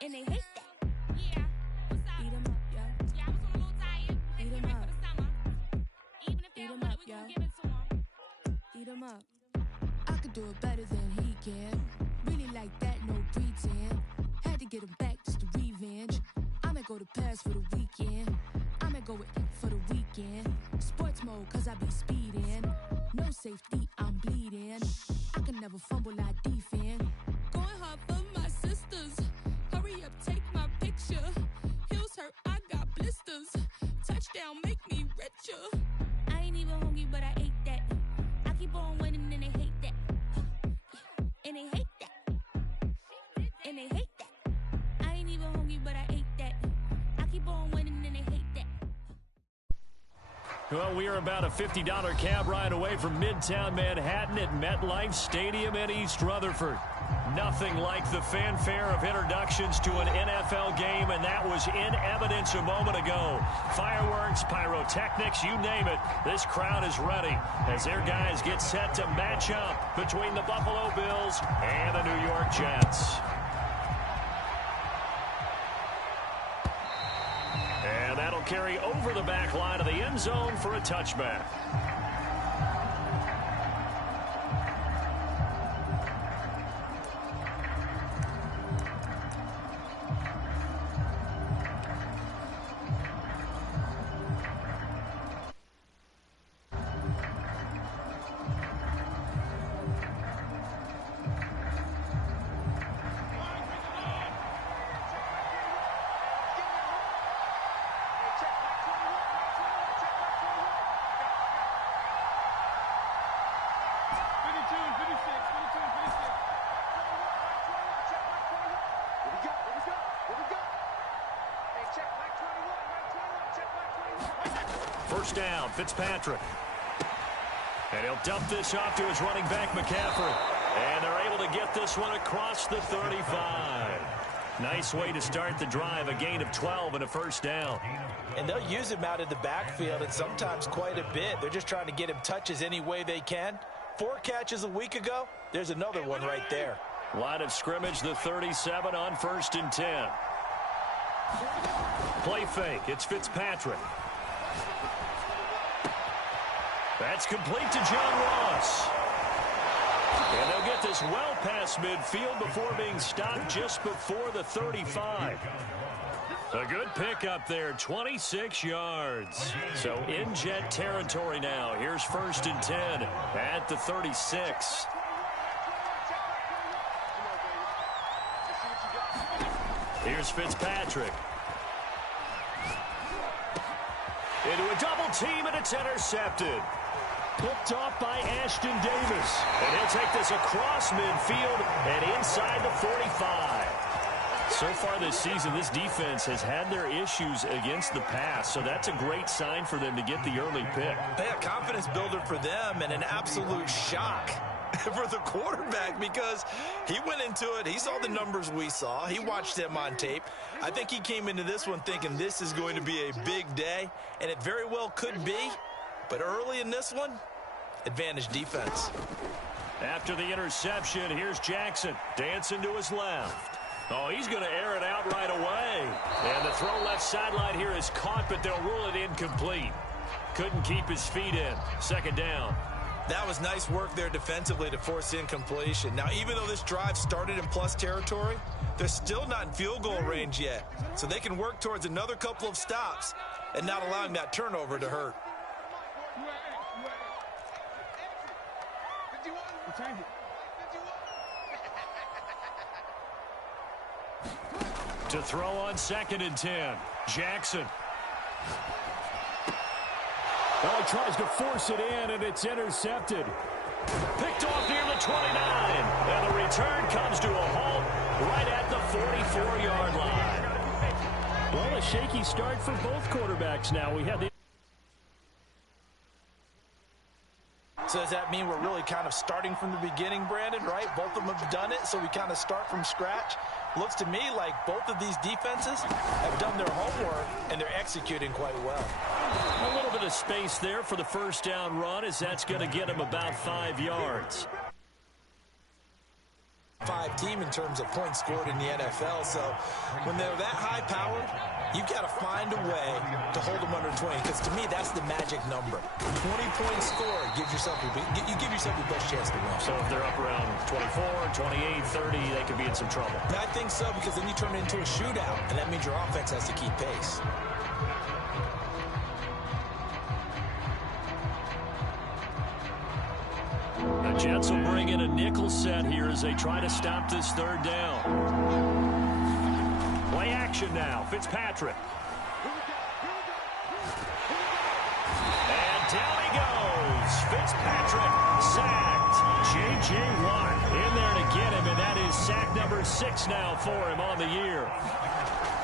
and they hate that. Yeah, what's up? Eat 'em up, yo. Yeah, I was on a little diet. Eat 'em up for the summer. Even if they don't want it, we gon' give it to 'em. Eat 'em up. I could do it better than he can. Really like that, no pretend. Had to get him back just to revenge. I might go to Paris for the weekend. I might go with for the weekend. Sports mode, cause I be speeding. No safety, I'm bleeding. I can never fumble, I defend. Going hard for my sisters. Hurry up, take my picture. Heels hurt, I got blisters. Touchdown, make me richer. I ain't even hungry, but I ate that. I keep on winning and they hate that. And they hate that. And they hate that. I ain't even hungry, but I ate that. I keep on winning and they hate that. Well, we are about a $50 cab ride away from Midtown Manhattan at MetLife Stadium in East Rutherford. Nothing like the fanfare of introductions to an NFL game, and that was in evidence a moment ago. Fireworks, pyrotechnics, you name it. This crowd is ready as their guys get set to match up between the Buffalo Bills and the New York Jets. And that'll carry over the back line of the end zone for a touchback. First down, Fitzpatrick. And he'll dump this off to his running back, McCaffrey. And they're able to get this one across the 35. Nice way to start the drive, a gain of 12 and a first down. And they'll use him out in the backfield, and sometimes quite a bit. They're just trying to get him touches any way they can. 4 catches a week ago, there's another one right there. Line of scrimmage, the 37 on 1st and 10. Play fake, it's Fitzpatrick. That's complete to John Ross. And they'll get this well past midfield before being stopped just before the 35. A good pickup there, 26 yards. So in Jet territory now. Here's 1st and 10 at the 36. Here's Fitzpatrick. Into a double team, and it's intercepted. Picked off by Ashton Davis. And he'll take this across midfield and inside the 45. So far this season, this defense has had their issues against the pass, so that's a great sign for them to get the early pick. A confidence builder for them and an absolute shock for the quarterback because he went into it. He saw the numbers we saw. He watched them on tape. I think he came into this one thinking this is going to be a big day, and it very well could be. But early in this one, advantage defense. After the interception, here's Jackson dancing to his left. Oh, he's going to air it out right away. And the throw left sideline here is caught, but they'll rule it incomplete. Couldn't keep his feet in. 2nd down. That was nice work there defensively to force incompletion. Now, even though this drive started in plus territory, they're still not in field goal range yet. So they can work towards another couple of stops and not allowing that turnover to hurt. To throw on 2nd and 10. Jackson. Well, he tries to force it in, and it's intercepted. Picked off near the 29. And the return comes to a halt right at the 44-yard line. Well, a shaky start for both quarterbacks now. We had the... So does that mean we're really kind of starting from the beginning, Brandon, right? Both of them have done it, so we kind of start from scratch. Looks to me like both of these defenses have done their homework, and they're executing quite well. A little bit of space there for the first down run, as that's going to get them about 5 yards. 5 team in terms of points scored in the NFL. So when they're that high powered, you've got to find a way to hold them under 20, because to me, that's the magic number. 20-point score gives yourself you give yourself your best chance to win. So if they're up around 24, 28, 30, they could be in some trouble. And I think so, because then you turn it into a shootout, and that means your offense has to keep pace. The Jets will bring in a nickel set here as they try to stop this third down. Play action now. Fitzpatrick. And down he goes. Fitzpatrick sacked. J.J. Watt in there to get him, and that is sack number 6 now for him on the year.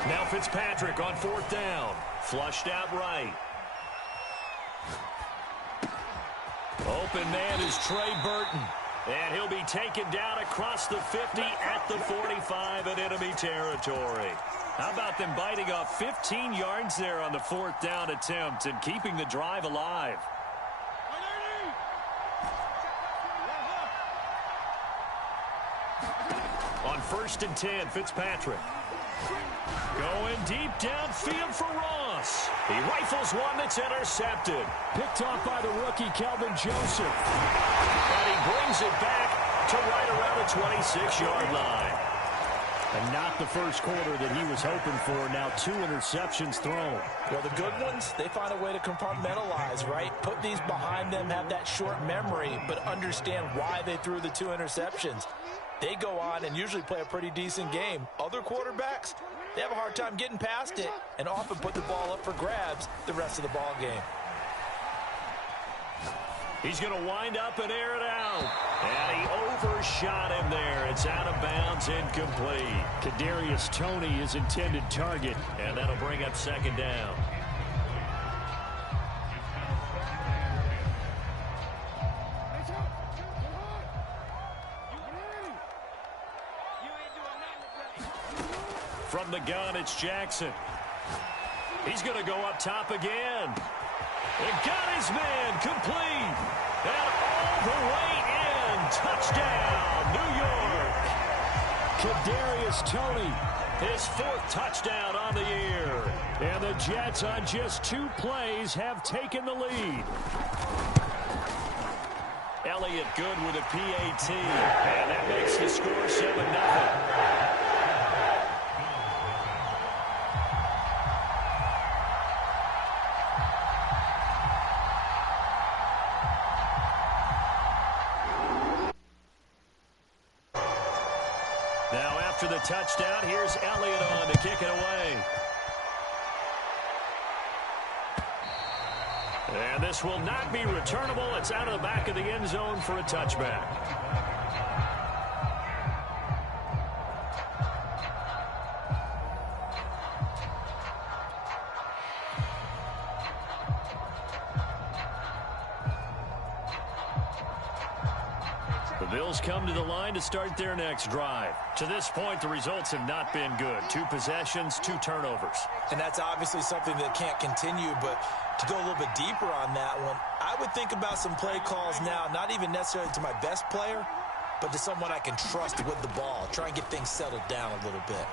Now Fitzpatrick on 4th down. Flushed out right. Open man is Trey Burton. And he'll be taken down across the 50 at the 45 in enemy territory. How about them biting off 15 yards there on the 4th down attempt and keeping the drive alive? On 1st and 10, Fitzpatrick. Going deep downfield for Ross. He rifles one that's intercepted. Picked off by the rookie, Kelvin Joseph. And he brings it back to right around the 26-yard line. And not the first quarter that he was hoping for. Now 2 interceptions thrown. Well, the good ones, they find a way to compartmentalize, right? Put these behind them, have that short memory, but understand why they threw the 2 interceptions. They go on and usually play a pretty decent game. Other quarterbacks, they have a hard time getting past it and often put the ball up for grabs the rest of the ball game. He's going to wind up and air it out. And he overshot him there. It's out of bounds, incomplete. Kadarius Toney, his intended target. And that'll bring up 2nd down. From the gun, it's Jackson. He's going to go up top again. And got his man complete. And all the way in. Touchdown, New York. Kadarius Toney. His 4th touchdown on the year. And the Jets on just 2 plays have taken the lead. Elliott good with a PAT. And that makes the score 7-0. Now after the touchdown, here's Elliott on to kick it away. And this will not be returnable. It's out of the back of the end zone for a touchback. The Bills come to the line to start their next drive. To this point, the results have not been good. 2 possessions, 2 turnovers. And that's obviously something that can't continue, but to go a little bit deeper on that one, I would think about some play calls now, not even necessarily to my best player, but to someone I can trust with the ball. Try and get things settled down a little bit.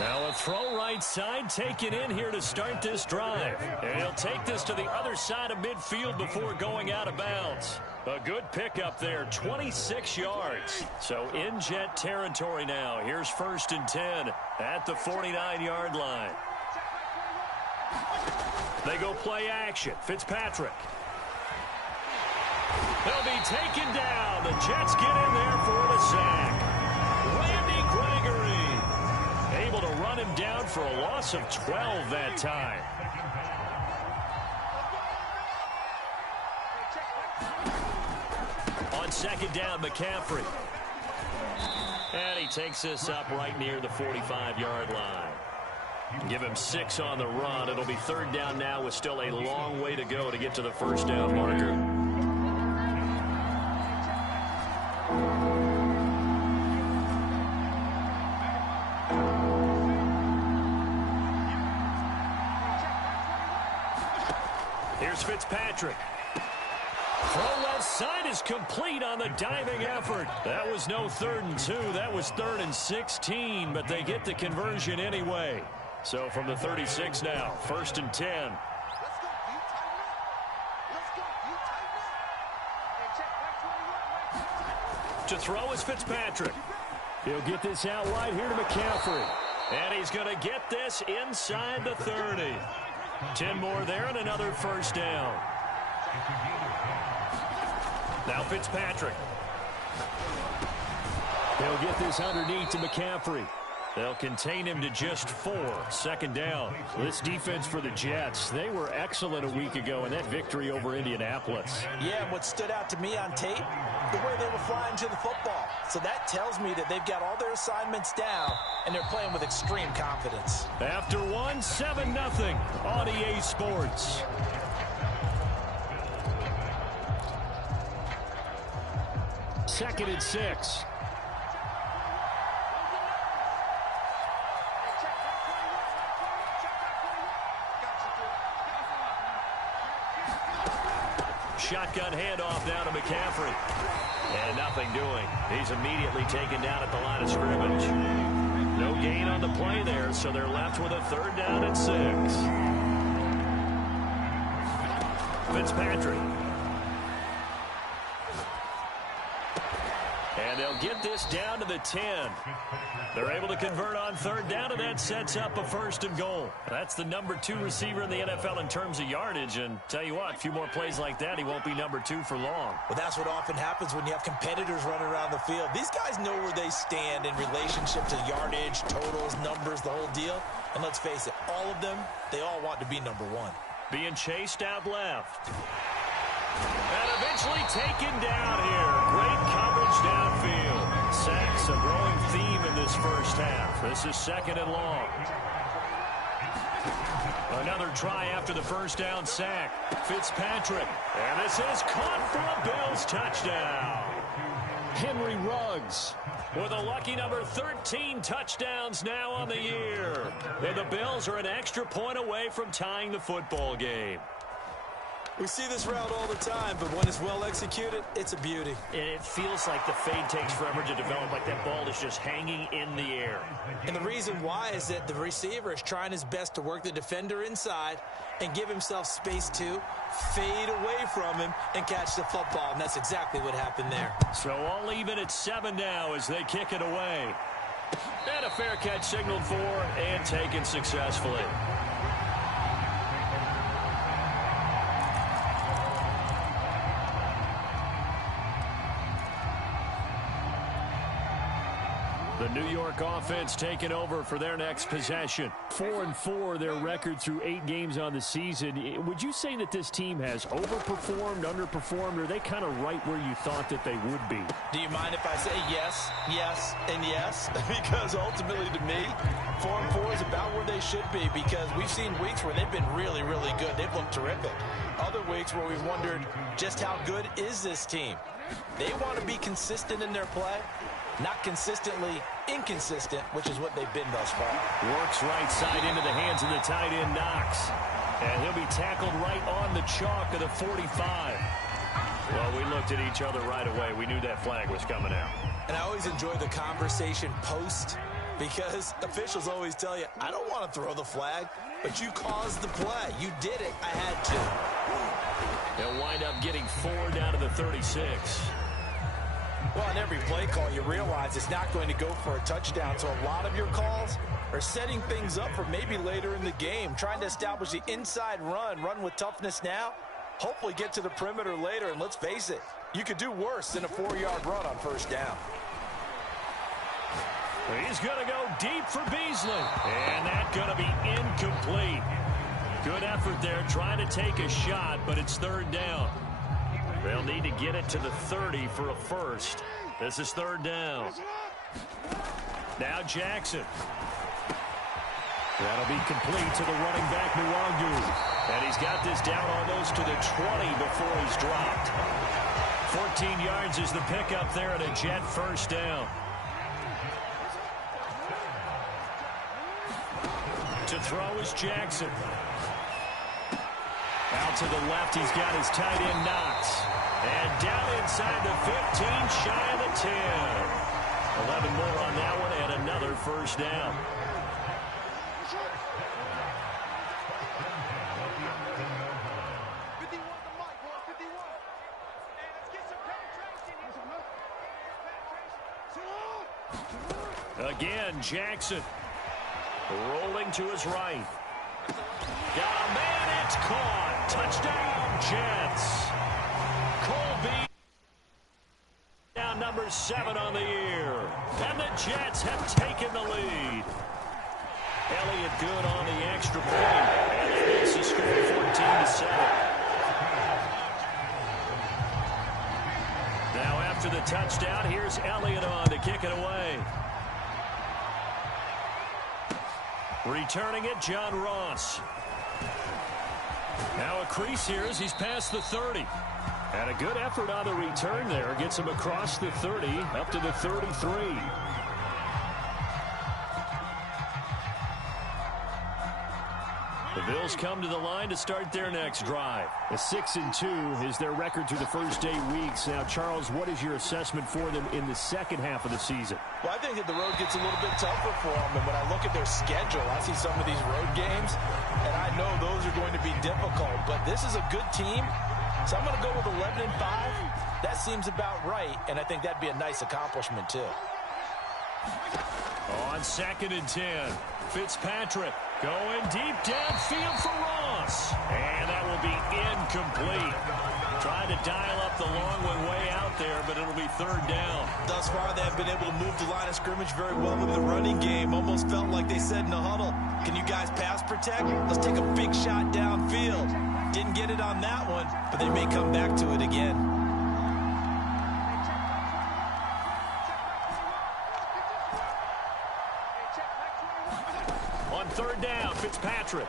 Now a throw right side taken in here to start this drive. And he'll take this to the other side of midfield before going out of bounds. A good pickup there, 26 yards. So in Jet territory now. Here's 1st and 10 at the 49-yard line. They go play action. Fitzpatrick. They'll be taken down. The Jets get in there for the sack. Randy Gregory able to run him down for a loss of 12 that time. On 2nd down, McCaffrey. And he takes this up right near the 45-yard line. Give him 6 on the run. It'll be 3rd down now with still a long way to go to get to the 1st down marker. Here's Fitzpatrick. Throw left side is complete on the diving effort. That was no 3rd and 2. That was 3rd and 16, but they get the conversion anyway. So from the 36 now, 1st and 10. To throw is Fitzpatrick. He'll get this out wide here to McCaffrey. And he's going to get this inside the 30. 10 more there and another 1st down. Now Fitzpatrick. They'll get this underneath to McCaffrey. They'll contain him to just 4. 2nd down. This defense for the Jets, they were excellent a week ago in that victory over Indianapolis. Yeah, and what stood out to me on tape, the way they were flying to the football. So that tells me that they've got all their assignments down, and they're playing with extreme confidence. After 1, 7-0 on EA Sports. Second and 6. Shotgun handoff down to McCaffrey. And nothing doing. He's immediately taken down at the line of scrimmage. No gain on the play there, so they're left with a 3rd down and 6. Fitzpatrick. And they'll get this down to the 10. They're able to convert on 3rd down, and that sets up a 1st and goal. That's the number 2 receiver in the NFL in terms of yardage. And tell you what, a few more plays like that, he won't be number 2 for long. Well, that's what often happens when you have competitors running around the field. These guys know where they stand in relationship to yardage, totals, numbers, the whole deal. And let's face it, all of them, they all want to be number 1. Being chased out left. And eventually taken down here. Great coverage downfield. Sacks, a growing theme in this first half. This is 2nd and long. Another try after the 1st down sack. Fitzpatrick. And this is caught for a Bills touchdown. Henry Ruggs. With a lucky number 13 touchdowns now on the year. And the Bills are an extra point away from tying the football game. We see this route all the time, but when it's well executed, it's a beauty. And it feels like the fade takes forever to develop, like that ball is just hanging in the air. And the reason why is that the receiver is trying his best to work the defender inside and give himself space to fade away from him and catch the football. And that's exactly what happened there. So all even at 7 now as they kick it away. And a fair catch signaled for and taken successfully. The New York offense taking over for their next possession. 4-4, their record through 8 games on the season. Would you say that this team has overperformed, underperformed, or are they kind of right where you thought that they would be? Do you mind if I say yes, yes, and yes? Because ultimately to me, 4-4 is about where they should be, because we've seen weeks where they've been really, really good. They've looked terrific. Other weeks where we've wondered just how good is this team. They want to be consistent in their play. Not consistently inconsistent, which is what they've been thus far. Works right side into the hands of the tight end, Knox. And he'll be tackled right on the chalk of the 45. Well, we looked at each other right away. We knew that flag was coming out. And I always enjoy the conversation post, because officials always tell you, I don't want to throw the flag, but you caused the play. You did it. I had to. They'll wind up getting 4 down to the 36. Well, on every play call, you realize it's not going to go for a touchdown. So a lot of your calls are setting things up for maybe later in the game, trying to establish the inside run with toughness now, hopefully get to the perimeter later. And let's face it, you could do worse than a 4-yard run on 1st down. He's going to go deep for Beasley. And that's going to be incomplete. Good effort there, trying to take a shot, but it's 3rd down. They'll need to get it to the 30 for a 1st. This is 3rd down. Now Jackson. That'll be complete to the running back, Nwangwu. And he's got this down almost to the 20 before he's dropped. 14 yards is the pickup there at a Jet 1st down. To throw is Jackson. Out to the left, he's got his tight end Knox. And down inside the 15, shy of the 10. 11 more on that one and another first down. Again, Jackson rolling to his right. Got a man, it's caught. Touchdown, Jets. Colby down number 7 on the year. And the Jets have taken the lead. Elliott good on the extra point. And it makes the score 14-7. Now after the touchdown, here's Elliott on to kick it away. Returning it, John Ross. Now a crease here as he's past the 30. And a good effort on the return there. Gets him across the 30, up to the 33. The Bills come to the line to start their next drive. A 6-2 is their record through the first 8 weeks. Now, Charles, what is your assessment for them in the second half of the season? Well, I think that the road gets a little bit tougher for them. And when I look at their schedule, I see some of these road games, and I know those are going to be difficult. But this is a good team, so I'm going to go with 11-5. That seems about right, and I think that'd be a nice accomplishment, too. On 2nd and 10, Fitzpatrick going deep downfield for Ross. And that will be incomplete. Trying to dial up the long one way out there, but it'll be 3rd down. Thus far, they have been able to move the line of scrimmage very well with the running game. Almost felt like they said in the huddle, can you guys pass protect? Let's take a big shot downfield. Didn't get it on that one, but they may come back to it again. On 3rd down, Fitzpatrick.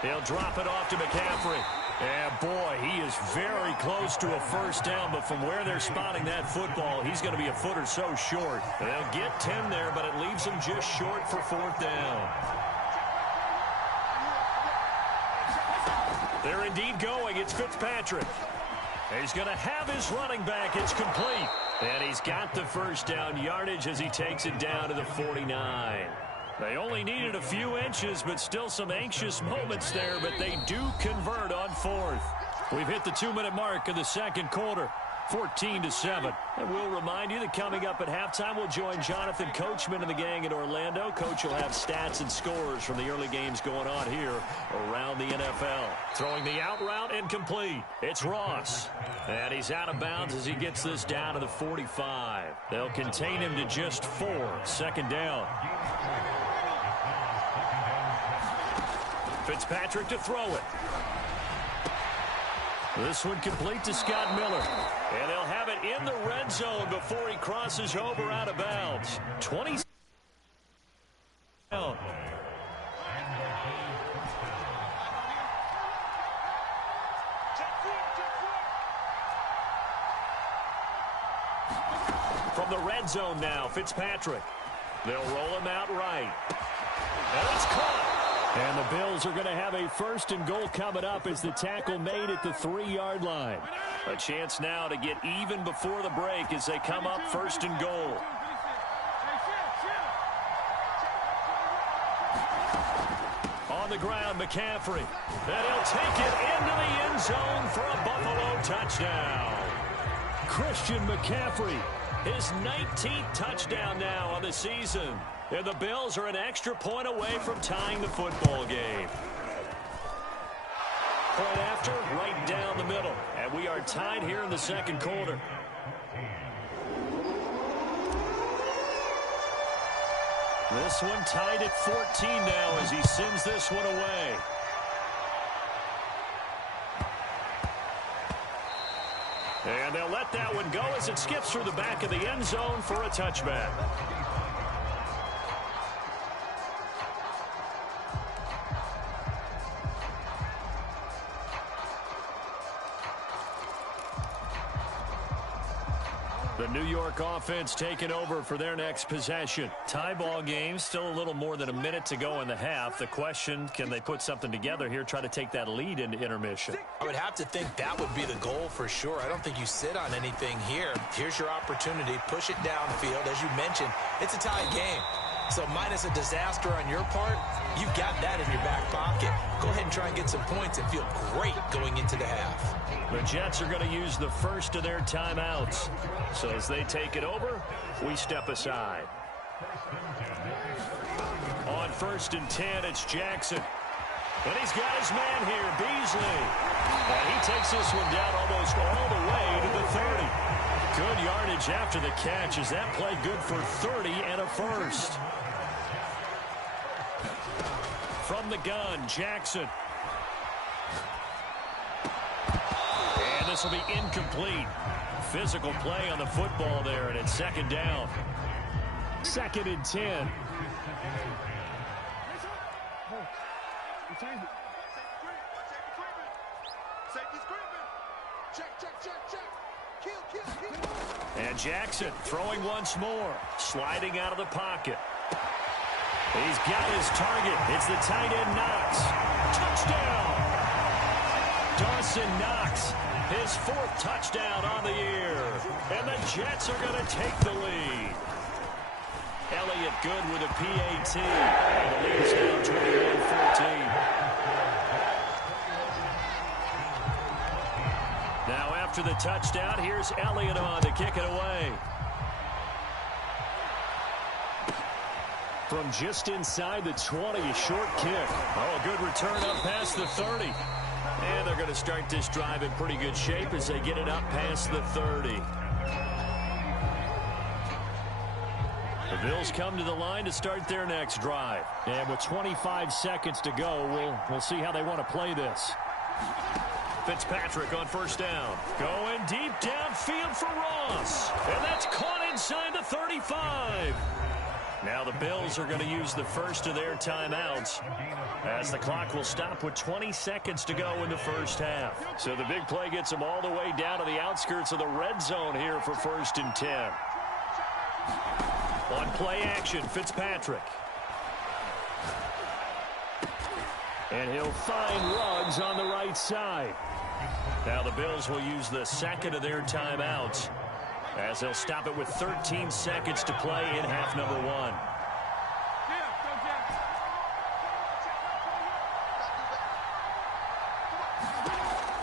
He'll drop it off to McCaffrey. And, boy, he is very close to a first down, but from where they're spotting that football, he's going to be a foot or so short. They'll get 10 there, but it leaves him just short for 4th down. They're indeed going. It's Fitzpatrick. He's going to have his running back. It's complete. And he's got the first down yardage as he takes it down to the 49. They only needed a few inches, but still some anxious moments there, but they do convert on 4th. We've hit the 2-minute mark of the second quarter, 14-7. And we'll remind you that coming up at halftime, we'll join Jonathan Coachman and the gang in Orlando. Coach will have stats and scores from the early games going on here around the NFL. Throwing the out route and complete. It's Ross. And he's out of bounds as he gets this down to the 45. They'll contain him to just 4. 2nd down. Fitzpatrick to throw it. This one complete to Scott Miller. And they'll have it in the red zone before he crosses over out of bounds. 20. From the red zone now, Fitzpatrick. They'll roll him out right. And it's caught. And the Bills are going to have a 1st and goal coming up as the tackle made at the 3-yard line. A chance now to get even before the break as they come up 1st and goal. On the ground, McCaffrey. And he'll take it into the end zone for a Buffalo touchdown. Christian McCaffrey, his 19th touchdown now on the season. And the Bills are an extra point away from tying the football game. Point after, right down the middle. And we are tied here in the second quarter. This one tied at 14 now as he sends this one away. And they'll let that one go as it skips through the back of the end zone for a touchback. The New York offense taking over for their next possession. Tie ball game, still a little more than a minute to go in the half. The question, can they put something together here, try to take that lead into intermission? I would have to think that would be the goal for sure. I don't think you sit on anything here. Here's your opportunity. Push it downfield. As you mentioned, it's a tie game. So minus a disaster on your part, you've got that in your back pocket. Go ahead and try and get some points and feel great going into the half. The Jets are going to use the first of their timeouts. So as they take it over, we step aside. On 1st and 10, it's Jackson. And he's got his man here, Beasley. And he takes this one down almost all the way to the 30. Good yardage after the catch. Is that play good for 30 and a first? From the gun, Jackson. And this will be incomplete. Physical play on the football there, and it's 2nd down. 2nd and 10. And Jackson throwing once more. Sliding out of the pocket. He's got his target. It's the tight end Knox. Touchdown! Dawson Knox, his 4th touchdown on the year. And the Jets are going to take the lead. Elliott good with a PAT. And the lead is now 21-14. Now after the touchdown, here's Elliott on to kick it away. From just inside the 20, a short kick. Oh, a good return up past the 30. And they're going to start this drive in pretty good shape as they get it up past the 30. The Bills come to the line to start their next drive. And with 25 seconds to go, we'll see how they want to play this. Fitzpatrick on 1st down. Going deep downfield for Ross. And that's caught inside the 35. Now the Bills are going to use the first of their timeouts as the clock will stop with 20 seconds to go in the first half. So the big play gets them all the way down to the outskirts of the red zone here for 1st and 10. On play action, Fitzpatrick. And he'll find Ruggs on the right side. Now the Bills will use the second of their timeouts as they'll stop it with 13 seconds to play in half number 1.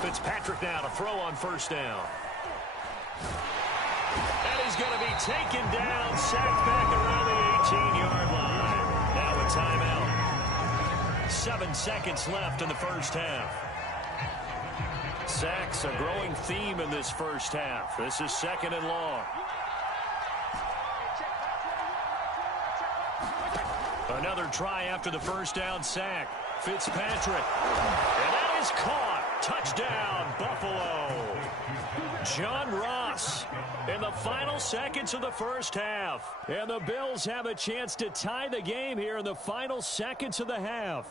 Fitzpatrick now to throw on 1st down. And he's going to be taken down, sacked back around the 18-yard line. Now a timeout. 7 seconds left in the first half. Sacks, a growing theme in this first half. This is 2nd and long. Another try after the first down sack. Fitzpatrick. And that is caught. Touchdown, Buffalo. John Ross in the final seconds of the first half. And the Bills have a chance to tie the game here in the final seconds of the half.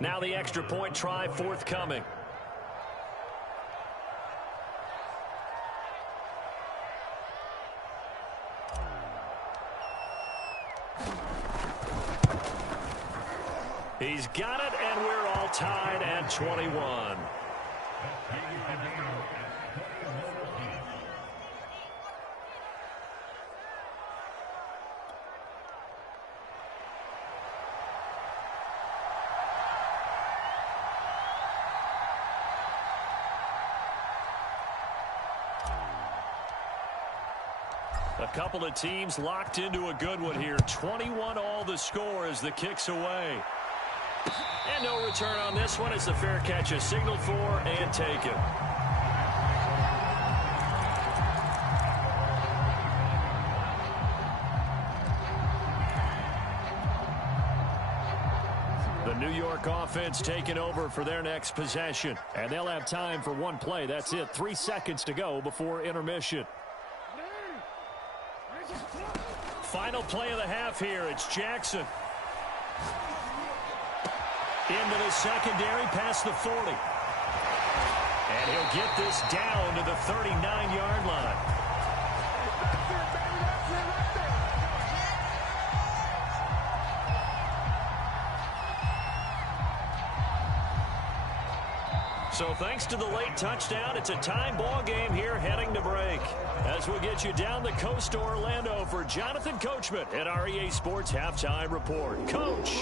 Now the extra point try forthcoming. He's got it, and we're all tied at 21. A couple of teams locked into a good one here. 21 all the score as the kick's away. And no return on this one as the fair catch is signaled for and taken. The New York offense taking over for their next possession. And they'll have time for one play. That's it. 3 seconds to go before intermission. Final play of the half here. It's Jackson. Into the secondary past the 40. And he'll get this down to the 39-yard line. So thanks to the late touchdown, it's a time ball game here heading to break. As we'll get you down the coast to Orlando for Jonathan Coachman at our EA Sports Halftime Report. Coach.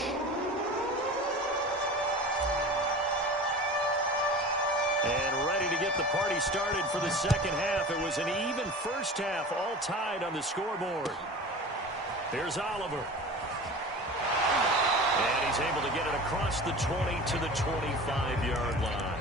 And ready to get the party started for the second half. It was an even first half, all tied on the scoreboard. Here's Oliver. And he's able to get it across the 20 to the 25-yard line.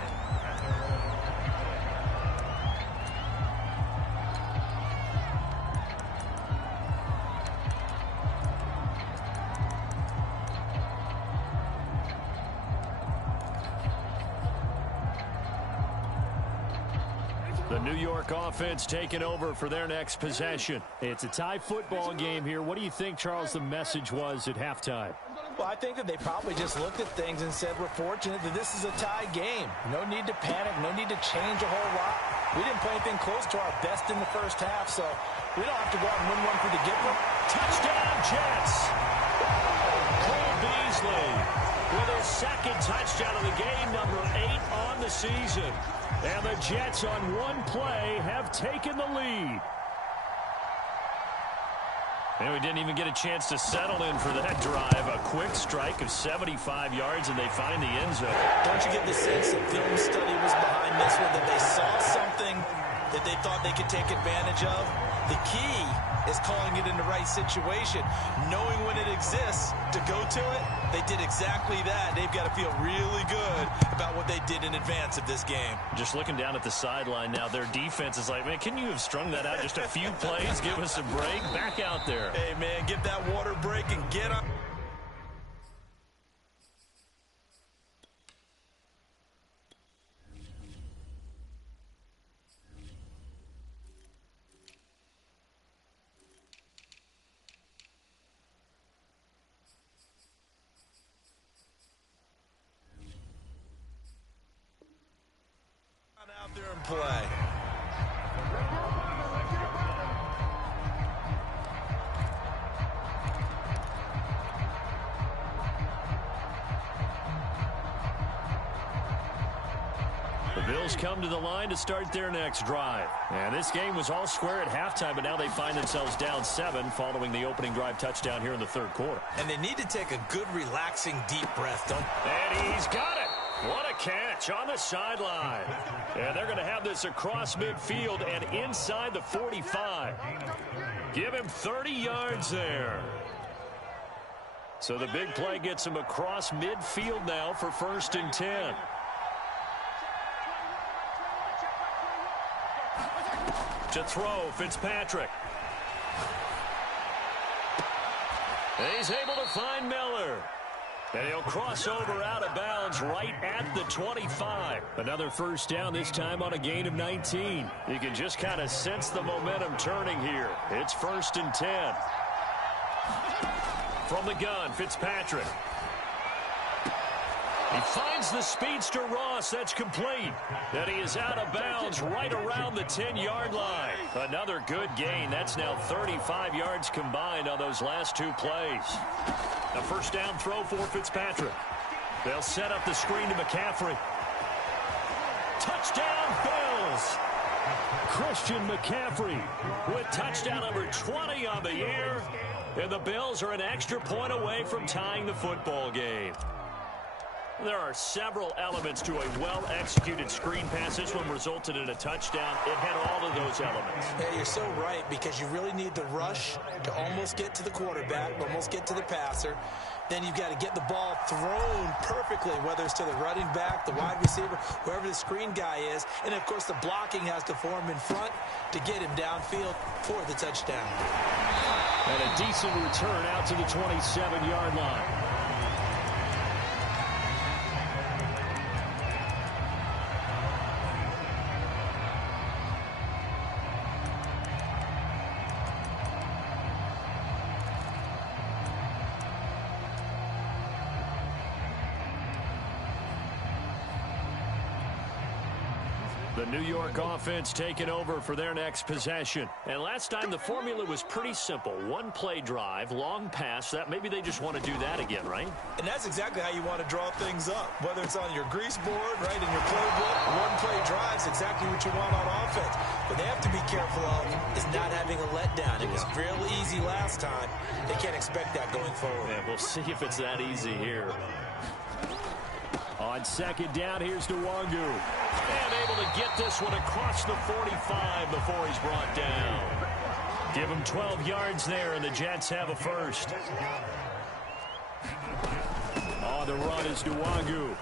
The New York offense taking over for their next possession. It's a tie football game here. What do you think, Charles, the message was at halftime? Well, I think that they probably just looked at things and said, we're fortunate that this is a tie game. No need to panic. No need to change a whole lot. We didn't play anything close to our best in the first half, so we don't have to go out and win one for the giver. Touchdown, Jets. Cole Beasley with his second touchdown of the game, number 8 on the season. And the Jets on one play have taken the lead. And we didn't even get a chance to settle in for that drive. A quick strike of 75 yards, and they find the end zone. Don't you get the sense that film study was behind this one, that they saw something that they thought they could take advantage of? The key is calling it in the right situation, knowing when it exists to go to it. They did exactly that. They've got to feel really good about what they did in advance of this game. Just looking down at the sideline now, their defense is like, man, can you have strung that out just a few plays? Give us a break. Back out there. Hey, man, give that water break and get on. Out there and play. The Bills come to the line to start their next drive. And this game was all square at halftime, but now they find themselves down 7 following the opening drive touchdown here in the third quarter. And they need to take a good, relaxing, deep breath, don't they? And he's got it. What a catch on the sideline. And they're going to have this across midfield and inside the 45. Give him 30 yards there. So the big play gets him across midfield now for 1st and 10. To throw, Fitzpatrick. And he's able to find Miller. And he'll cross over out of bounds right at the 25. Another first down, this time on a gain of 19. You can just kind of sense the momentum turning here. It's 1st and 10. From the gun, Fitzpatrick. He finds the speedster Ross. That's complete. And he is out of bounds right around the 10-yard line. Another good gain. That's now 35 yards combined on those last 2 plays. A first down throw for Fitzpatrick. They'll set up the screen to McCaffrey. Touchdown, Bills. Christian McCaffrey with touchdown number 20 on the year. And the Bills are an extra point away from tying the football game. There are several elements to a well-executed screen pass. This one resulted in a touchdown. It had all of those elements. Yeah, you're so right, because you really need the rush to almost get to the quarterback, almost get to the passer. Then you've got to get the ball thrown perfectly, whether it's to the running back, the wide receiver, whoever the screen guy is. And, of course, the blocking has to form in front to get him downfield for the touchdown. And a decent return out to the 27-yard line. New York offense taking over for their next possession. And last time the formula was pretty simple. One play drive, long pass. That maybe they just want to do that again, right? And that's exactly how you want to draw things up. Whether it's on your grease board, right, in your playbook, one play drive is exactly what you want on offense. But they have to be careful of is not having a letdown. It was fairly easy last time. They can't expect that going forward. Yeah, we'll see if it's that easy here. On second down, here's Nwangu. And able to get this one across the 45 before he's brought down. Give him 12 yards there, and the Jets have a first. On the run is Nwangu.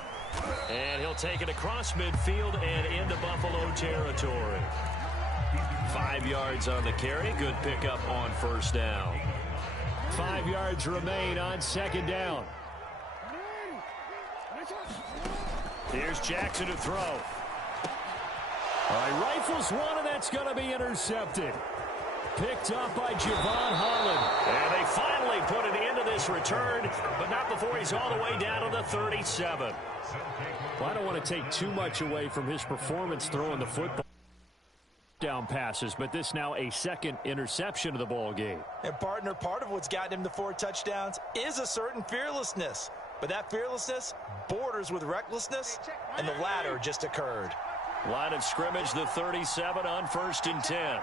And he'll take it across midfield and into Buffalo territory. 5 yards on the carry. Good pickup on first down. 5 yards remain on second down. Here's Jackson to throw. All right, rifles one, and that's going to be intercepted. Picked up by Javon Holland. And they finally put it into this return, but not before he's all the way down to the 37. Well, I don't want to take too much away from his performance throwing the football down passes, but this now a second interception of the ball game. And, partner, part of what's gotten him the 4 touchdowns is a certain fearlessness. But that fearlessness borders with recklessness, and the latter just occurred. Line of scrimmage, the 37 on 1st and 10.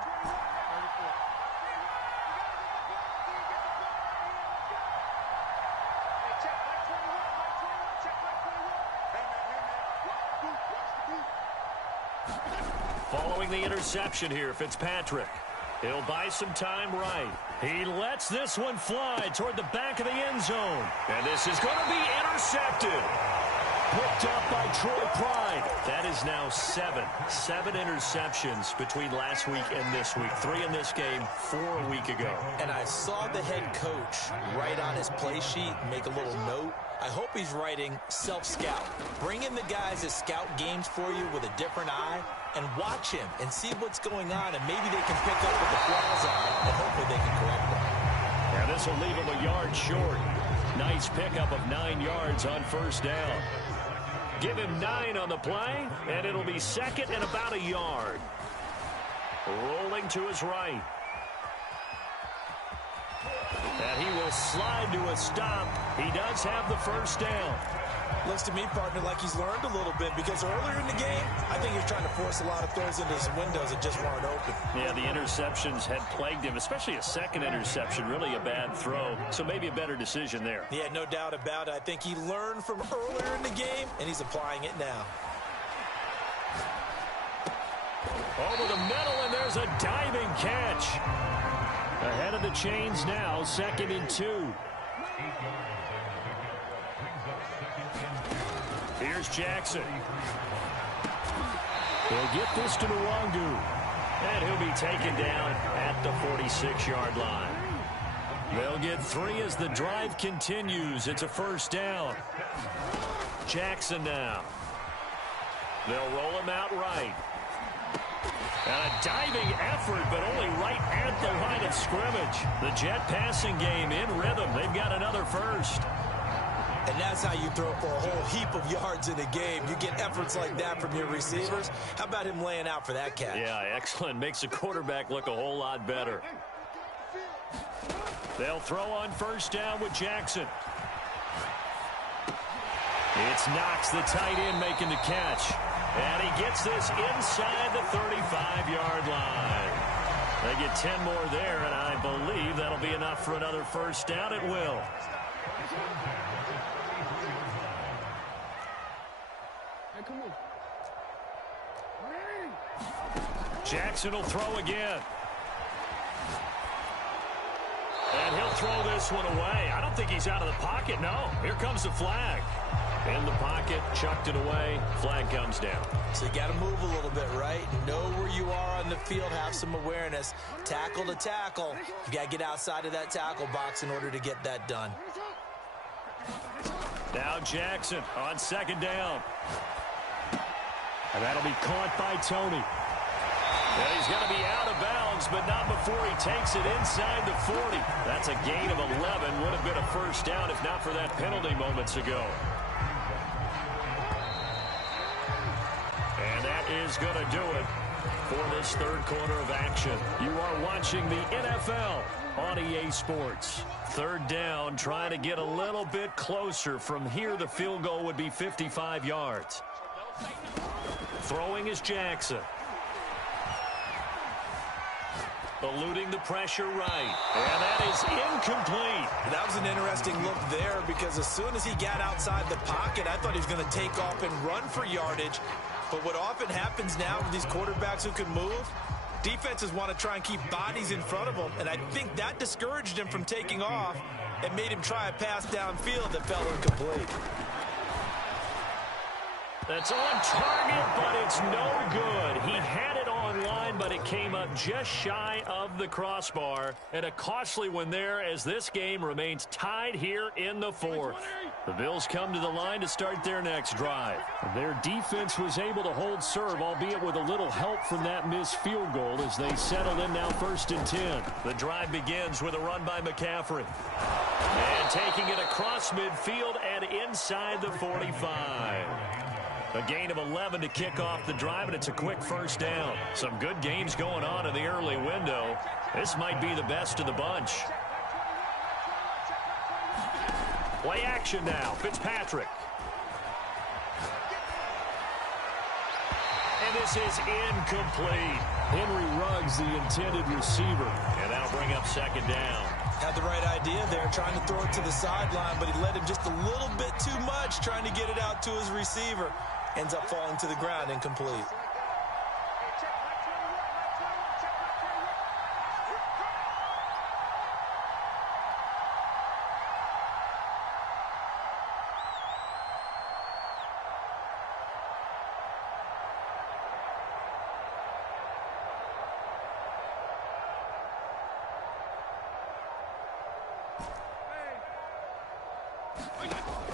Following the interception here, Fitzpatrick. He'll buy some time right. He lets this one fly toward the back of the end zone. And this is going to be intercepted. Picked up by Troy Pride. That is now 7 interceptions between last week and this week. 3 in this game, 4 a week ago. And I saw the head coach write on his play sheet, make a little note. I hope he's writing self-scout. Bring in the guys that scout games for you with a different eye and watch him and see what's going on, and maybe they can pick up what the flaws are, and hopefully they can correct them. Yeah, this will leave him a yard short. Nice pickup of 9 yards on first down. Give him 9 on the play, and it'll be second and about a yard. Rolling to his right. And he will slide to a stop. He does have the first down. Looks to me, partner, like he's learned a little bit, because earlier in the game, I think he was trying to force a lot of throws into his windows that just weren't open. Yeah, the interceptions had plagued him, especially a second interception, really a bad throw. So maybe a better decision there. Yeah, no doubt about it. I think he learned from earlier in the game, and he's applying it now. Over the middle, and there's a diving catch. Ahead of the chains now, 2nd and 2. Here's Jackson. He'll get this to Nwangu. And he'll be taken down at the 46-yard line. They'll get 3 as the drive continues. It's a first down. Jackson now. They'll roll him out right. And a diving effort, but only right at the line of scrimmage. The Jet passing game in rhythm. They've got another first. And that's how you throw for a whole heap of yards in a game. You get efforts like that from your receivers. How about him laying out for that catch? Yeah, excellent. Makes the quarterback look a whole lot better. They'll throw on first down with Jackson. It's Knox, the tight end, making the catch. And he gets this inside the 35-yard line. They get 10 more there, and I believe that'll be enough for another first down. It will. Jackson will throw again. And he'll throw this one away. I don't think he's out of the pocket, no. Here comes the flag. In the pocket, chucked it away. Flag comes down. So you got to move a little bit, right? Know where you are on the field, have some awareness. Tackle to tackle. You got to get outside of that tackle box in order to get that done. Now Jackson on second down. And that'll be caught by Tony. And he's going to be out of bounds, but not before he takes it inside the 40. That's a gain of 11. Would have been a first down if not for that penalty moments ago. And that is going to do it for this third quarter of action. You are watching the NFL on EA Sports. Third down, trying to get a little bit closer. From here, the field goal would be 55 yards. Throwing is Jackson. Eluding the pressure right. And that is incomplete. That was an interesting look there because as soon as he got outside the pocket, I thought he was going to take off and run for yardage. But what often happens now with these quarterbacks who can move, defenses want to try and keep bodies in front of them. And I think that discouraged him from taking off and made him try a pass downfield that fell incomplete. That's on target, but it's no good. He had it on line, but it came up just shy of the crossbar. And a costly one there as this game remains tied here in the fourth. The Bills come to the line to start their next drive. Their defense was able to hold serve, albeit with a little help from that missed field goal as they settled in now 1st and 10. The drive begins with a run by McCaffrey. And taking it across midfield and inside the 45. A gain of 11 to kick off the drive, and it's a quick first down. Some good games going on in the early window. This might be the best of the bunch. Play action now. Fitzpatrick. And this is incomplete. Henry Ruggs, the intended receiver. And that'll bring up second down. Had the right idea there, trying to throw it to the sideline, but he led him just a little bit too much, trying to get it out to his receiver. Ends up falling to the ground, incomplete.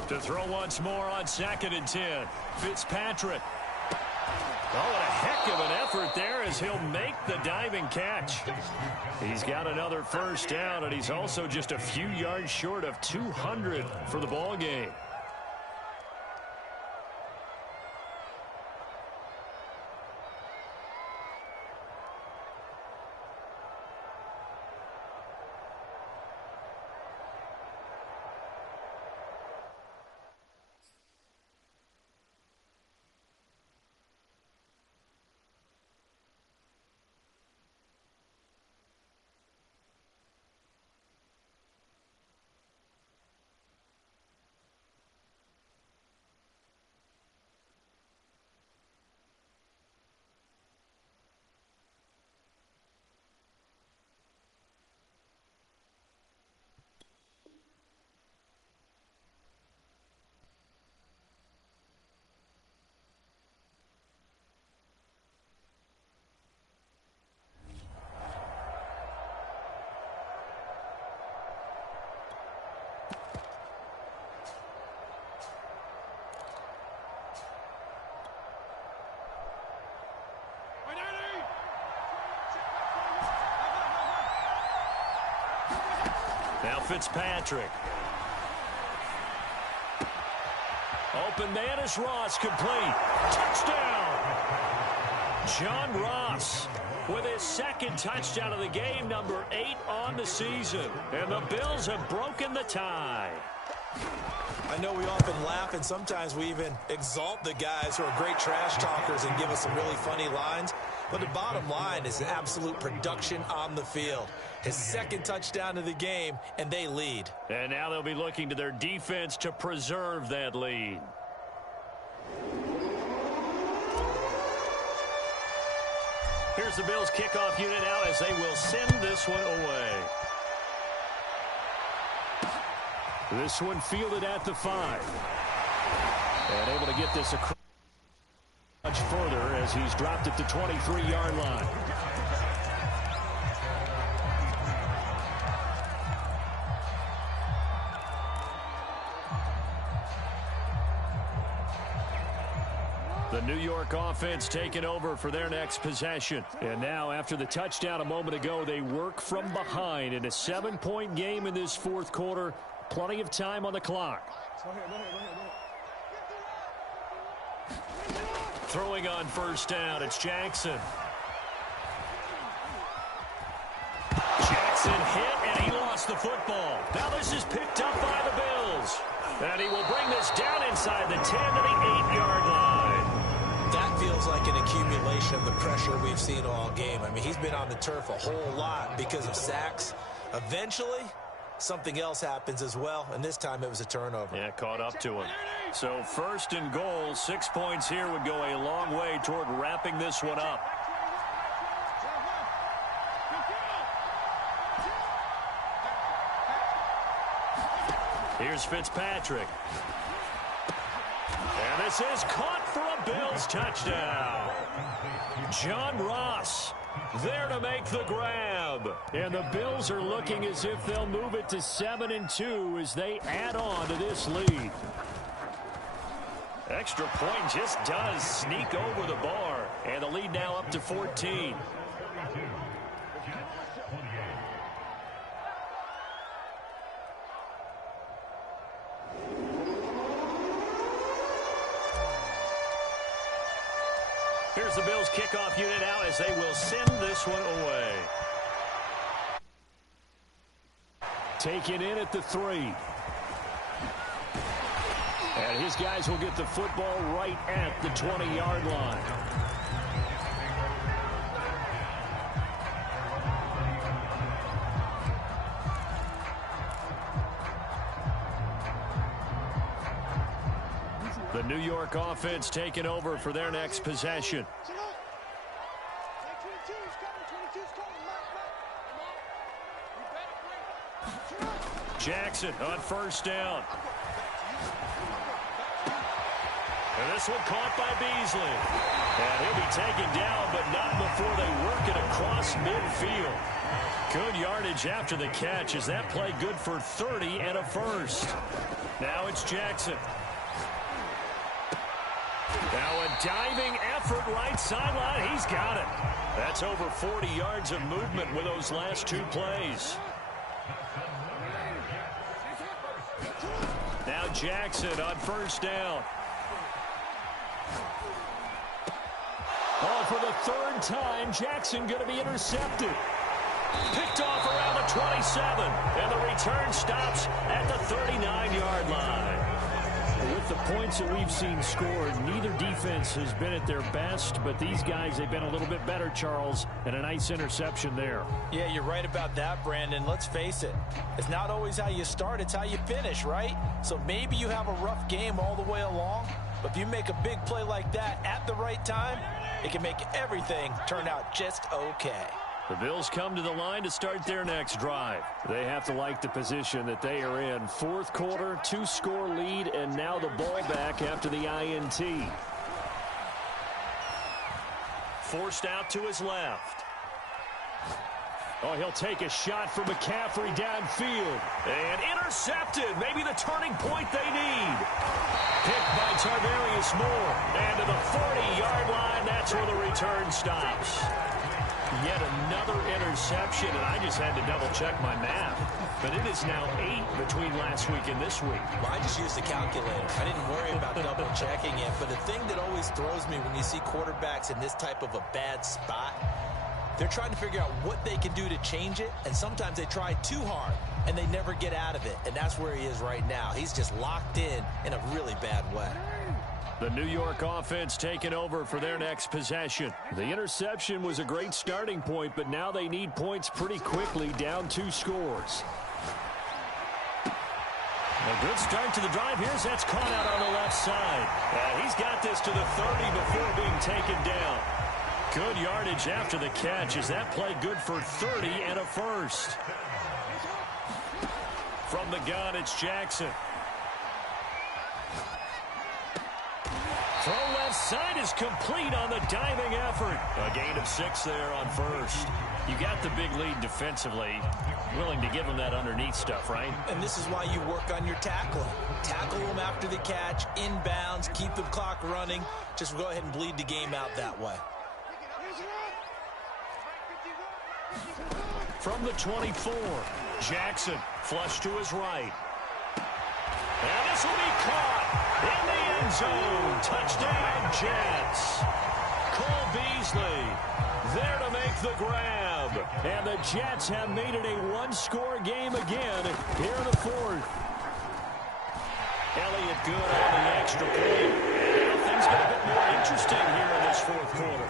To throw once more on 2nd and 10. Fitzpatrick. Oh, what a heck of an effort there as he'll make the diving catch. He's got another first down, and he's also just a few yards short of 200 for the ball game. Now Fitzpatrick. Open man is Ross, complete. Touchdown! John Ross with his second touchdown of the game, number 8 on the season. And the Bills have broken the tie. I know we often laugh and sometimes we even exalt the guys who are great trash talkers and give us some really funny lines. But the bottom line is absolute production on the field. His second touchdown of the game, and they lead. And now they'll be looking to their defense to preserve that lead. Here's the Bills kickoff unit out as they will send this one away. This one fielded at the 5. And able to get this across much further as he's dropped at the 23-yard line. The New York offense taking over for their next possession. And now, after the touchdown a moment ago, they work from behind in a 7-point game in this fourth quarter. Plenty of time on the clock. Throwing on first down, it's Jackson. Jackson hit, and he lost the football. Now this is picked up by the Bills. And he will bring this down inside the 10 to the 8-yard line. That feels like an accumulation of the pressure we've seen all game. I mean, he's been on the turf a whole lot because of sacks. Eventually, something else happens as well, and this time it was a turnover. Yeah, caught up to him. So first and goal, 6 points here would go a long way toward wrapping this one up. Here's Fitzpatrick. And this is caught for a Bills touchdown. John Ross there to make the grab. And the Bills are looking as if they'll move it to 7-2 as they add on to this lead. Extra point just does sneak over the bar. And the lead now up to 14. Here's the Bills kickoff unit out as they will send this one away. Taken in at the 3. And his guys will get the football right at the 20-yard line. The New York offense taking over for their next possession. Jackson on first down. And this one caught by Beasley. And he'll be taken down, but not before they work it across midfield. Good yardage after the catch. Is that play good for 30 and a first? Now it's Jackson. Now a diving effort right sideline. He's got it. That's over 40 yards of movement with those last 2 plays. Now Jackson on first down. Oh, for the 3rd time, Jackson going to be intercepted. Picked off around the 27. And the return stops at the 39-yard line. With the points that we've seen scored, neither defense has been at their best, but these guys, they've been a little bit better, Charles, and a nice interception there. Yeah, you're right about that, Brandon. Let's face it. It's not always how you start, it's how you finish, right? So maybe you have a rough game all the way along, but if you make a big play like that at the right time, it can make everything turn out just okay. The Bills come to the line to start their next drive. They have to like the position that they are in. 4th quarter, 2-score lead, and now the ball back after the INT. Forced out to his left. Oh, he'll take a shot from McCaffrey downfield. And intercepted. Maybe the turning point they need. Picked by Tarvarius Moore. And to the 40-yard line, that's where the return stops. Yet another interception, and I just had to double-check my math. But it is now 8 between last week and this week. Well, I just used the calculator. I didn't worry about double-checking it. But the thing that always throws me when you see quarterbacks in this type of a bad spot, they're trying to figure out what they can do to change it, and sometimes they try too hard, and they never get out of it. And that's where he is right now. He's just locked in a really bad way. The New York offense taking over for their next possession. The interception was a great starting point, but now they need points pretty quickly, down 2 scores. A good start to the drive. Here's that's caught out on the left side. He's got this to the 30 before being taken down. Good yardage after the catch. Is that play good for 30 and a first? From the gun, it's Jackson. Throw left side is complete on the diving effort. A gain of 6 there on first. You got the big lead defensively. Willing to give them that underneath stuff, right? And this is why you work on your tackling. Tackle them after the catch, inbounds, keep the clock running. Just go ahead and bleed the game out that way. From the 24, Jackson flush to his right. And this will be caught. In the end zone. Touchdown, Jets. Cole Beasley there to make the grab. And the Jets have made it a one-score game again here in the fourth. Elliott good on the extra point. Things get a bit more interesting here in this fourth quarter.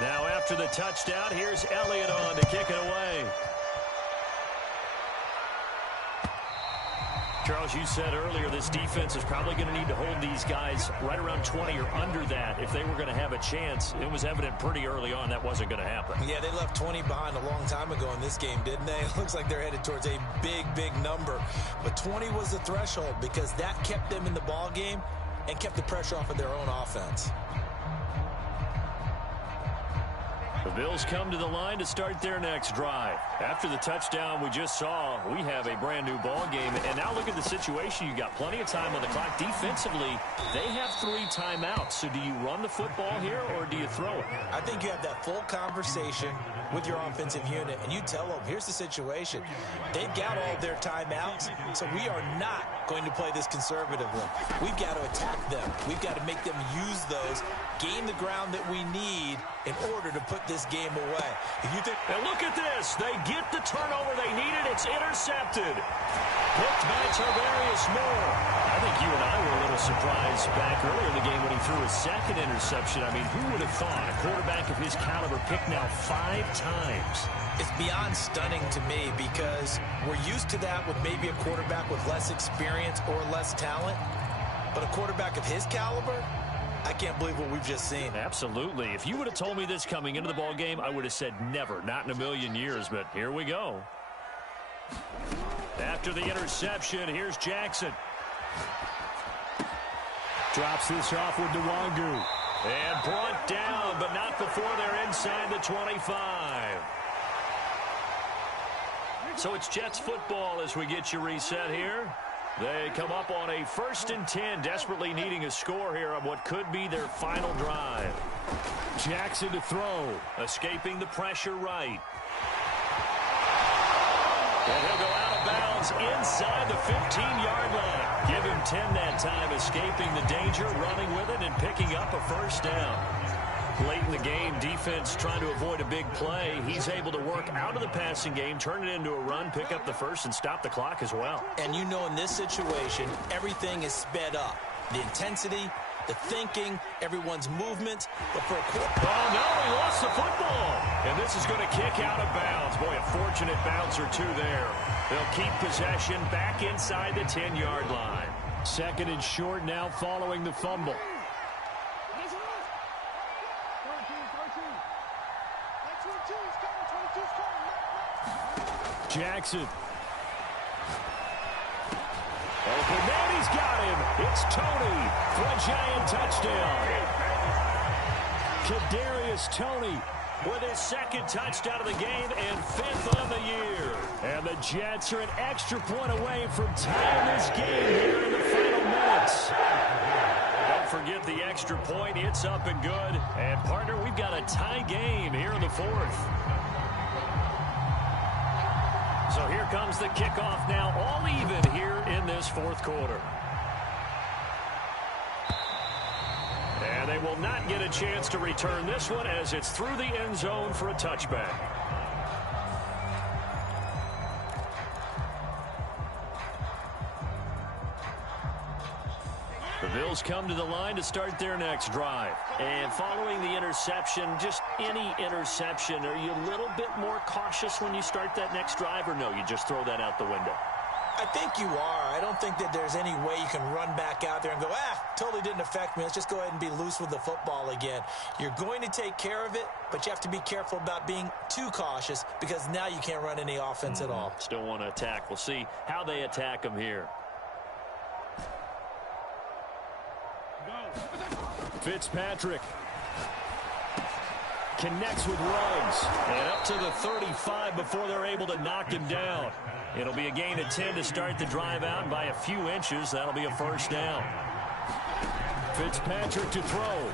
Now after the touchdown, here's Elliott on to kick it away. Charles, you said earlier this defense is probably going to need to hold these guys right around 20 or under that if they were going to have a chance. It was evident pretty early on that wasn't going to happen. Yeah, they left 20 behind a long time ago in this game, didn't they? It looks like they're headed towards a big, big number. But 20 was the threshold because that kept them in the ball game and kept the pressure off of their own offense. The Bills come to the line to start their next drive. After the touchdown we just saw, we have a brand new ball game. And now look at the situation. You got plenty of time on the clock. Defensively, they have 3 timeouts. So do you run the football here or do you throw it? I think you have that full conversation with your offensive unit, and you tell them, here's the situation. They've got all their timeouts, so we are not going to play this conservatively. We've got to attack them. We've got to make them use those, gain the ground that we need in order to put this game away. If you think, and look at this. They get the turnover they needed. It's intercepted. Picked by Tarvarius Moore. I think you and I were a little surprised back earlier in the game when he threw his second interception. I mean, who would have thought a quarterback of his caliber picked now 5 times? It's beyond stunning to me because we're used to that with maybe a quarterback with less experience or less talent. But a quarterback of his caliber, I can't believe what we've just seen. Absolutely. If you would have told me this coming into the ball game, I would have said never, not in a million years. But here we go. After the interception, here's Jackson. Drops this off with Nwangu. And brought down, but not before they're inside the 25. So it's Jets football as we get you reset here. They come up on a 1st and 10, desperately needing a score here on what could be their final drive. Jackson to throw, escaping the pressure right. And he'll go out of bounds inside the 15-yard line. Give him 10 that time, escaping the danger, running with it, and picking up a first down. Late in the game, defense trying to avoid a big play. He's able to work out of the passing game, turn it into a run, pick up the first, and stop the clock as well. And you know in this situation, everything is sped up. The intensity, the thinking, everyone's movement. But for a quarterback... Oh, no, he lost the football. And this is going to kick out of bounds. Boy, a fortunate bounce or two there. They'll keep possession back inside the 10-yard line. 2nd and short now following the fumble. Jackson. Open man, he's got him. It's Toney for a giant touchdown. Kadarius Toney with his 2nd touchdown of the game and 5th on the year. And the Jets are an extra point away from tying this game here in the final minutes. Don't forget the extra point. It's up and good. And, partner, we've got a tie game here in the 4th. So here comes the kickoff now, all even here in this 4th quarter. And they will not get a chance to return this one as it's through the end zone for a touchback. The Bills come to the line to start their next drive. And following the interception, just any interception, are you a little bit more cautious when you start that next drive, or no, you just throw that out the window? I think you are. I don't think that there's any way you can run back out there and go, totally didn't affect me. Let's just go ahead and be loose with the football again. You're going to take care of it, but you have to be careful about being too cautious because now you can't run any offense at all. Still want to attack. We'll see how they attack them here. Fitzpatrick connects with Ruggs. And up to the 35 before they're able to knock him down. It'll be a gain of 10 to start the drive out. By a few inches, that'll be a first down. Fitzpatrick to throw.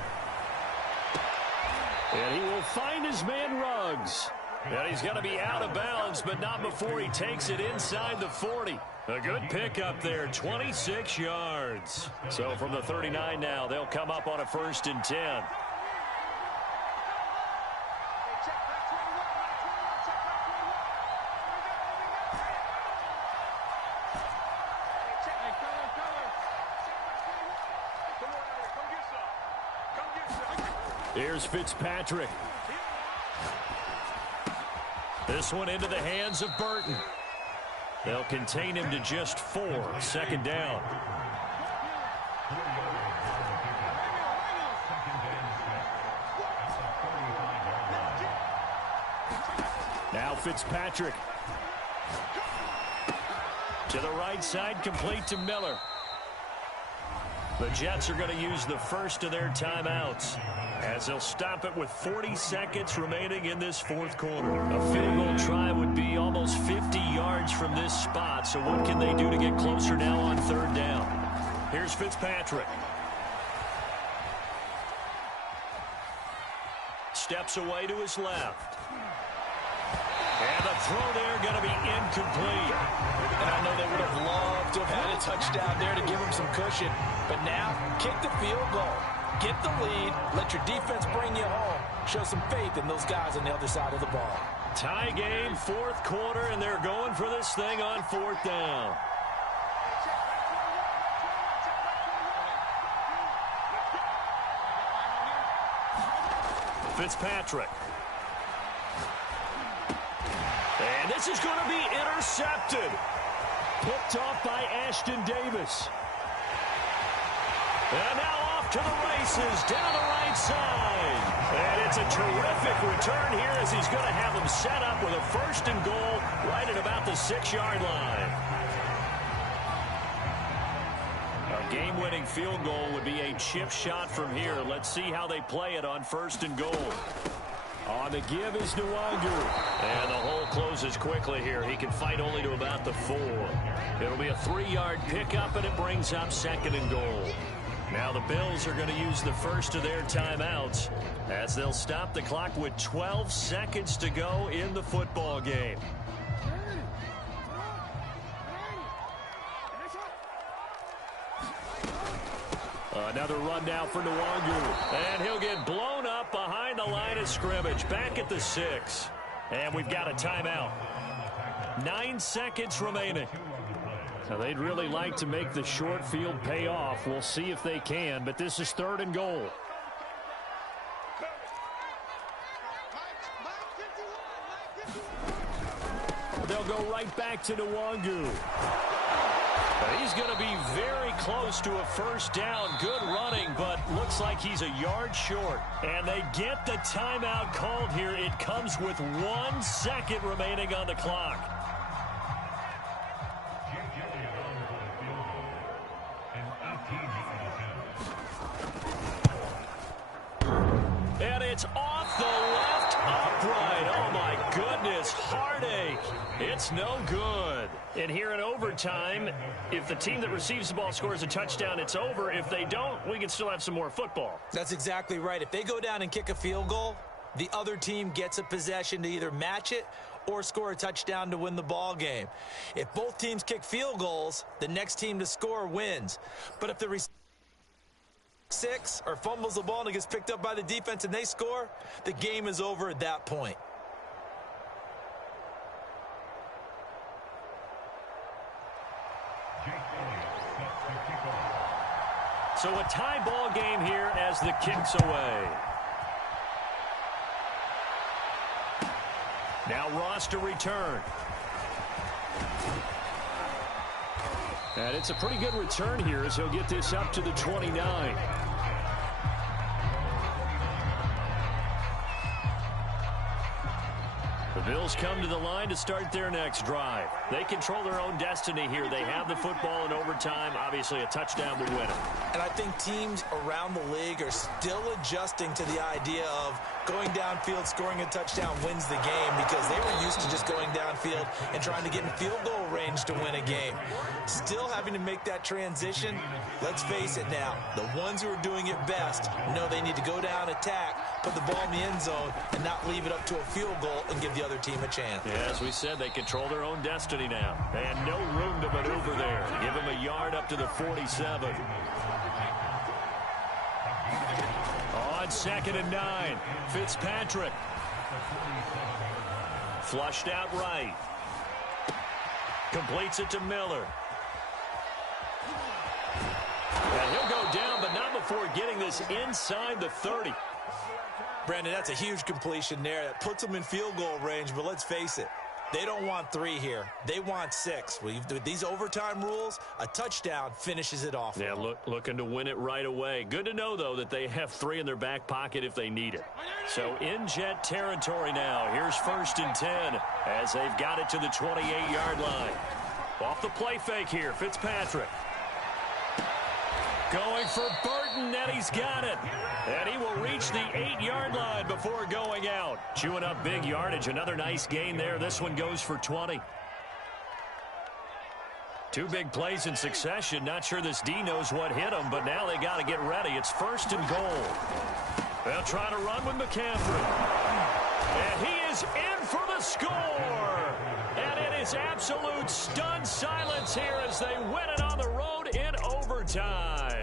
And he will find his man Ruggs. And he's going to be out of bounds, but not before he takes it inside the 40. A good pickup there, 26 yards. So from the 39 now, they'll come up on a 1st and 10. Here's Fitzpatrick. This one into the hands of Burton. They'll contain him to just 4. 2nd down. Now Fitzpatrick. To the right side, complete to Miller. The Jets are going to use the first of their timeouts as they'll stop it with 40 seconds remaining in this 4th quarter. A field goal try would be almost 50 yards from this spot, so what can they do to get closer now on 3rd down? Here's Fitzpatrick. Steps away to his left. And the throw there going to be incomplete. And I know they would have loved to have had a touchdown there to give them some cushion. But now, kick the field goal. Get the lead. Let your defense bring you home. Show some faith in those guys on the other side of the ball. Tie game, 4th quarter, and they're going for this thing on 4th down. Fitzpatrick. And this is going to be intercepted. Picked off by Ashton Davis. And now off to the races down the right side. And it's a terrific return here as he's going to have them set up with a 1st and goal right at about the 6-yard line. A game-winning field goal would be a chip shot from here. Let's see how they play it on 1st and goal. On the give is Nwangu. And the hole closes quickly here. He can fight only to about the 4. It'll be a 3-yard pickup, and it brings up 2nd and goal. Now the Bills are going to use the first of their timeouts as they'll stop the clock with 12 seconds to go in the football game. Another run now for Nwangu. And he'll get blown up behind the line of scrimmage. Back at the 6. And we've got a timeout. 9 seconds remaining. Now they'd really like to make the short field pay off. We'll see if they can, but this is 3rd and goal. They'll go right back to Nwangu. He's going to be very close to a 1st down. Good running, but looks like he's a yard short. And they get the timeout called here. It comes with 1 second remaining on the clock. And it's off the left upright. Oh, my goodness. Heartache. It's no good. And here in overtime, if the team that receives the ball scores a touchdown, it's over. If they don't, we can still have some more football. That's exactly right. If they go down and kick a field goal, the other team gets a possession to either match it or score a touchdown to win the ball game. If both teams kick field goals, the next team to score wins. But if the receiver 6 or fumbles the ball and it gets picked up by the defense and they score, the game is over at that point. So a tie ball game here as the kick's away. Now Ross to return. And it's a pretty good return here as he'll get this up to the 29. The Bills come to the line to start their next drive. They control their own destiny here. They have the football in overtime. Obviously, a touchdown to win it. And I think teams around the league are still adjusting to the idea of going downfield, scoring a touchdown wins the game, because they were used to just going downfield and trying to get in field goal range to win a game. Still having to make that transition. Let's face it now, the ones who are doing it best know they need to go down, attack, put the ball in the end zone, and not leave it up to a field goal and give the other team a chance. Yeah, as we said, they control their own destiny now. And no room to maneuver there. Give them a yard up to the 47. On 2nd and 9, Fitzpatrick. Flushed out right. Completes it to Miller. And he'll go down, but not before getting this inside the 30. Brandon, that's a huge completion there. That puts them in field goal range, but let's face it, they don't want 3 here. They want 6. With these overtime rules, a touchdown finishes it off. Yeah, looking to win it right away. Good to know, though, that they have 3 in their back pocket if they need it. So in Jet territory now. Here's 1st and 10 as they've got it to the 28-yard line. Off the play fake here, Fitzpatrick. Going for Burton, and he's got it. And he will reach the 8-yard line before going out. Chewing up big yardage. Another nice gain there. This one goes for 20. 2 big plays in succession. Not sure this D knows what hit him, but now they got to get ready. It's 1st and goal. They'll try to run with McCaffrey. And he is in for the score. And it is absolute stunned silence here as they win it on the road in overtime.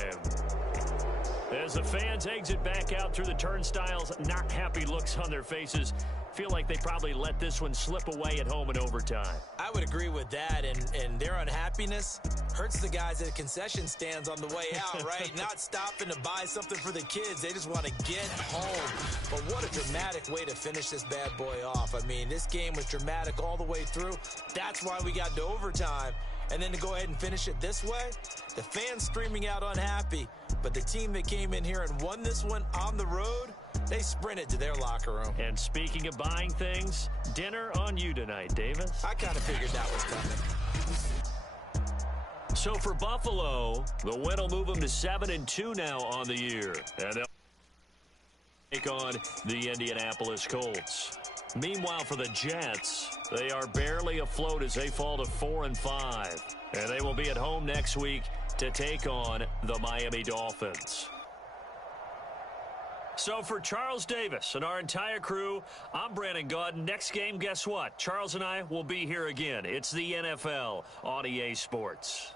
As the fans exit back out through the turnstiles, not happy looks on their faces. Feel like they probably let this one slip away at home in overtime. I would agree with that, and their unhappiness hurts the guys at concession stands on the way out, right? Not stopping to buy something for the kids. They just want to get home. But what a dramatic way to finish this bad boy off. I mean, this game was dramatic all the way through. That's why we got to overtime. And then to go ahead and finish it this way, the fans streaming out unhappy. But the team that came in here and won this one on the road, they sprinted to their locker room. And speaking of buying things, dinner on you tonight, Davis. I kind of figured that was coming. So for Buffalo, the win will move them to 7-2 now on the year. And they'll take on the Indianapolis Colts. Meanwhile, for the Jets, they are barely afloat as they fall to 4-5. And they will be at home next week to take on the Miami Dolphins. So for Charles Davis and our entire crew, I'm Brandon Gaudin. Next game, guess what? Charles and I will be here again. It's the NFL on EA Sports.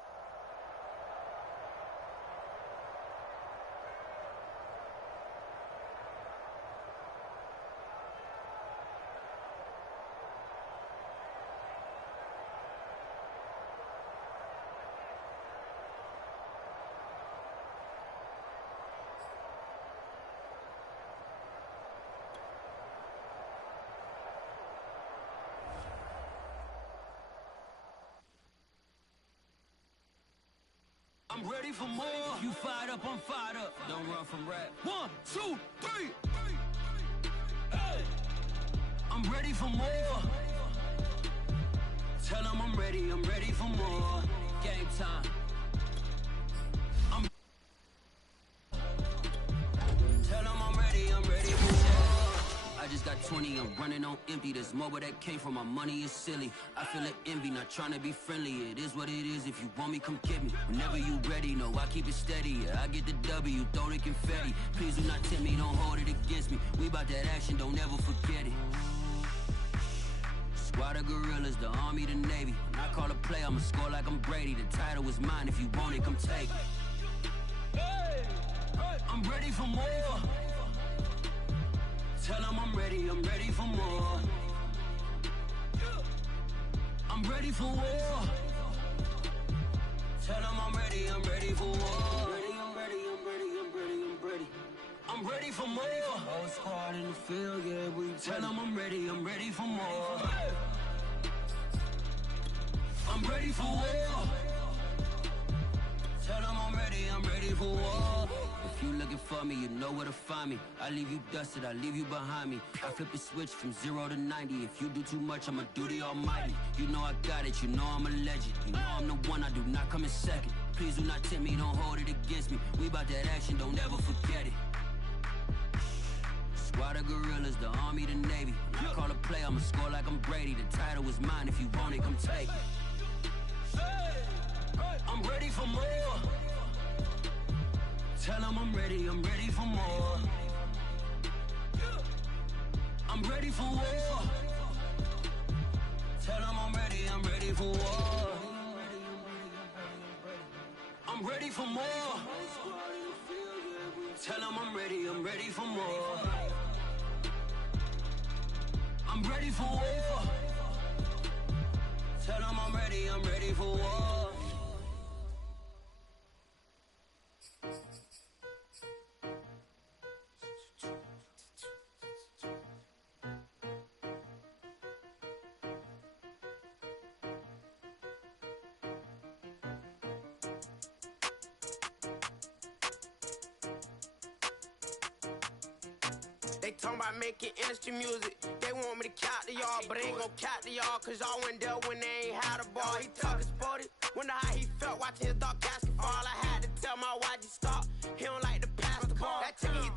I'm ready for more. You fired up, I'm fired up. Don't run from rap. 1, 2, 3. Hey. I'm ready for more. Tell them I'm ready for more. Game time. Tell them I'm ready for more. I just got 20, I'm running on empty. This mobile that came from my money is silly. I feel it envy, not trying to be friendly. It is what it is, if you want me, come get me. Whenever you ready, no, I keep it steady. Yeah, I get the W, throw the confetti. Please do not tempt me, don't hold it against me. We about that action, don't ever forget it. Squad of gorillas, the army, the navy. When I call a play, I'ma score like I'm Brady. The title is mine, if you want it, come take it. I'm ready for more. Tell them I'm ready for more. I'm ready for war. Tell them I'm ready for war. I'm ready for more. Whole squad in the field, yeah, we tell them I'm ready for more. I'm ready for war. Tell them I'm ready for war. If you looking for me, you know where to find me. I leave you dusted, I leave you behind me. I flip the switch from 0 to 90. If you do too much, I'ma do the almighty. You know I got it, you know I'm a legend. You know I'm the one, I do not come in second. Please do not tempt me, don't hold it against me. We about that action, don't ever forget it. Squad of gorillas, the army, the navy. When I call a play, I'ma score like I'm Brady. The title is mine, if you want it, come take it. I'm ready for more. Tell them I'm ready for more. I'm ready for war. Tell them I'm ready for war. I'm ready for more. Tell them I'm ready for more. I'm ready for war. Tell them I'm ready for war. They talking about making industry music. They want me to count to y'all, but ain't gon' count to y'all, cause y'all went there when they ain't had a ball. He talking sporty, wonder how he felt watching his dog casket fall. I had to tell my YG stop, he don't like to pass the ball. That chicken he